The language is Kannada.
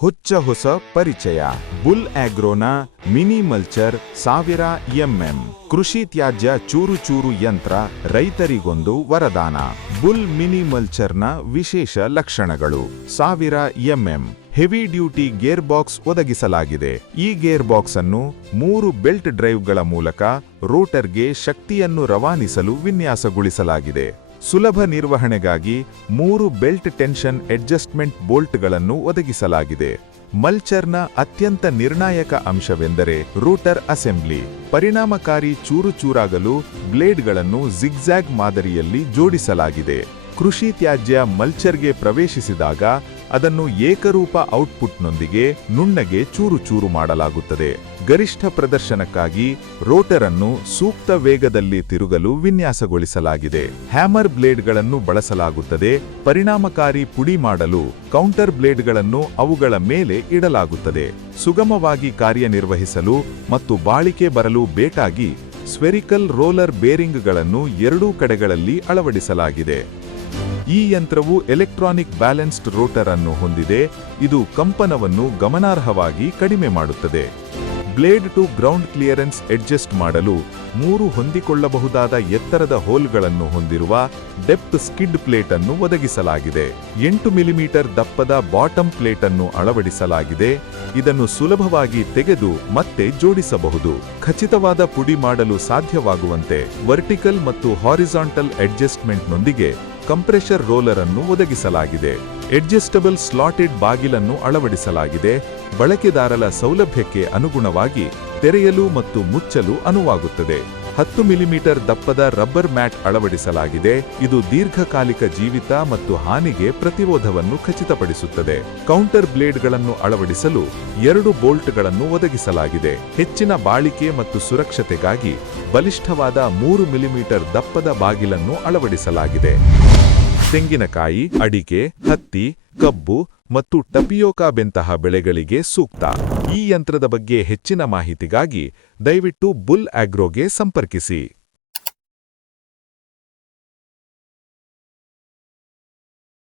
ಹೊಸ ಪರಿಚಯ ಬುಲ್ ಆಗ್ರೋನ ಮಿನಿ ಮಲ್ಚರ್ 1000 ಎಂಎಂ ಕೃಷಿ ತ್ಯಾಜ್ಯ ಚೂರು ಚೂರು ಯಂತ್ರ ರೈತರಿಗೊಂದು ವರದಾನ. ಬುಲ್ ಮಿನಿ ಮಲ್ಚರ್ನ ವಿಶೇಷ ಲಕ್ಷಣಗಳು: 1000 MM heavy duty gear box ಒದಗಿಸಲಾಗಿದೆ. ಈ ಗೇರ್ ಬಾಕ್ಸ್ ಅನ್ನು 3 ಬೆಲ್ಟ್ ಡ್ರೈವ್ಗಳ ಮೂಲಕ ರೋಟರ್ಗೆ ಶಕ್ತಿಯನ್ನು ರವಾನಿಸಲು ವಿನ್ಯಾಸಗೊಳಿಸಲಾಗಿದೆ. ಸುಲಭ ನಿರ್ವಹಣೆಗಾಗಿ 3 ಬೆಲ್ಟ್ ಟೆನ್ಷನ್ ಅಡ್ಜಸ್ಟ್ಮೆಂಟ್ ಬೋಲ್ಟ್ಗಳನ್ನು ಒದಗಿಸಲಾಗಿದೆ. ಮಲ್ಚರ್ನ ಅತ್ಯಂತ ನಿರ್ಣಾಯಕ ಅಂಶವೆಂದರೆ ರೋಟರ್ ಅಸೆಂಬ್ಲಿ. ಪರಿಣಾಮಕಾರಿ ಚೂರುಚೂರಾಗಲು ಬ್ಲೇಡ್ಗಳನ್ನು ಜಿಗ್ಜ್ಯಾಗ್ ಮಾದರಿಯಲ್ಲಿ ಜೋಡಿಸಲಾಗಿದೆ. ಕೃಷಿ ತ್ಯಾಜ್ಯ ಮಲ್ಚರ್ಗೆ ಪ್ರವೇಶಿಸಿದಾಗ ಅದನ್ನು ಏಕರೂಪ ಔಟ್ಪುಟ್ನೊಂದಿಗೆ ನುಣ್ಣಗೆ ಚೂರು ಮಾಡಲಾಗುತ್ತದೆ. ಗರಿಷ್ಠ ಪ್ರದರ್ಶನಕ್ಕಾಗಿ ರೋಟರ್ ಅನ್ನು ಸೂಕ್ತ ವೇಗದಲ್ಲಿ ತಿರುಗಲು ವಿನ್ಯಾಸಗೊಳಿಸಲಾಗಿದೆ. ಹ್ಯಾಮರ್ ಬ್ಲೇಡ್ಗಳನ್ನು ಬಳಸಲಾಗುತ್ತದೆ. ಪರಿಣಾಮಕಾರಿ ಪುಡಿ ಮಾಡಲು ಕೌಂಟರ್ ಬ್ಲೇಡ್ಗಳನ್ನು ಅವುಗಳ ಮೇಲೆ ಇಡಲಾಗುತ್ತದೆ. ಸುಗಮವಾಗಿ ಕಾರ್ಯನಿರ್ವಹಿಸಲು ಮತ್ತು ಬಾಳಿಕೆ ಬರಲು ಬೇಕಾಗಿ ಸ್ಫೆರಿಕಲ್ ರೋಲರ್ ಬೇರಿಂಗ್ಗಳನ್ನು ಎರಡೂ ಕಡೆಗಳಲ್ಲಿ ಅಳವಡಿಸಲಾಗಿದೆ. ಈ ಯಂತ್ರವು ಎಲೆಕ್ಟ್ರಾನಿಕ್ ಬ್ಯಾಲೆನ್ಸ್ಡ್ ರೋಟರ್ ಅನ್ನು ಹೊಂದಿದೆ. ಇದು ಕಂಪನವನ್ನು ಗಮನಾರ್ಹವಾಗಿ ಕಡಿಮೆ ಮಾಡುತ್ತದೆ. Blade to ground clearance adjust ಮಾಡಲು 3 ಹೊಂದಿಕೊಳ್ಳಬಹುದಾದ ಎತ್ತರದ ಹೋಲ್ಗಳನ್ನು ಹೊಂದಿರುವ ಡೆಪ್ತ್ ಸ್ಕಿಡ್ ಪ್ಲೇಟ್ ಅನ್ನು ಒದಗಿಸಲಾಗಿದೆ. 8 ಮಿಲಿಮೀಟರ್ ದಪ್ಪದ ಬಾಟಮ್ ಪ್ಲೇಟ್ ಅನ್ನು ಅಳವಡಿಸಲಾಗಿದೆ. ಇದನ್ನು ಸುಲಭವಾಗಿ ತೆಗೆದು ಮತ್ತೆ ಜೋಡಿಸಬಹುದು. ಖಚಿತವಾದ ಪುಡಿ ಮಾಡಲು ಸಾಧ್ಯವಾಗುವಂತೆ ವರ್ಟಿಕಲ್ ಮತ್ತು ಹಾರಿಜಾಂಟಲ್ ಅಡ್ಜಸ್ಟ್ಮೆಂಟ್ನೊಂದಿಗೆ ಕಂಪ್ರೆಷರ್ ರೋಲರ್ ಅನ್ನು ಒದಗಿಸಲಾಗಿದೆ. ಅಡ್ಜಸ್ಟಬಲ್ ಸ್ಲಾಟೆಡ್ ಬಾಗಿಲನ್ನು ಅಳವಡಿಸಲಾಗಿದೆ. ಬಳಕೆದಾರರ ಸೌಲಭ್ಯಕ್ಕೆ ಅನುಗುಣವಾಗಿ ತೆರೆಯಲು ಮತ್ತು ಮುಚ್ಚಲು ಅನುವಾಗುತ್ತದೆ. 10 ಮಿಲಿಮೀಟರ್ ದಪ್ಪದ ರಬ್ಬರ್ ಮ್ಯಾಟ್ ಅಳವಡಿಸಲಾಗಿದೆ. ಇದು ದೀರ್ಘಕಾಲಿಕ ಜೀವಿತ ಮತ್ತು ಹಾನಿಗೆ ಪ್ರತಿರೋಧವನ್ನು ಖಚಿತಪಡಿಸುತ್ತದೆ. ಕೌಂಟರ್ ಬ್ಲೇಡ್ಗಳನ್ನು ಅಳವಡಿಸಲು 2 ಬೋಲ್ಟ್ಗಳನ್ನು ಒದಗಿಸಲಾಗಿದೆ. ಹೆಚ್ಚಿನ ಬಾಳಿಕೆ ಮತ್ತು ಸುರಕ್ಷತೆಗಾಗಿ ಬಲಿಷ್ಠವಾದ 3 ಮಿಲಿಮೀಟರ್ ದಪ್ಪದ ಬಾಗಿಲನ್ನು ಅಳವಡಿಸಲಾಗಿದೆ. ತೆಂಗಿನಕಾಯಿ, ಅಡಿಕೆ, ಹತ್ತಿ, ಕಬ್ಬು ಮತ್ತು ಟಪಿಯೋಕಾಬೆಂತಹ ಬೆಳೆಗಳಿಗೆ ಸೂಕ್ತ. ಈ ಯಂತ್ರದ ಬಗ್ಗೆ ಹೆಚ್ಚಿನ ಮಾಹಿತಿಗಾಗಿ ದಯವಿಟ್ಟು ಬುಲ್ ಆಗ್ರೋಗೆ ಸಂಪರ್ಕಿಸಿ.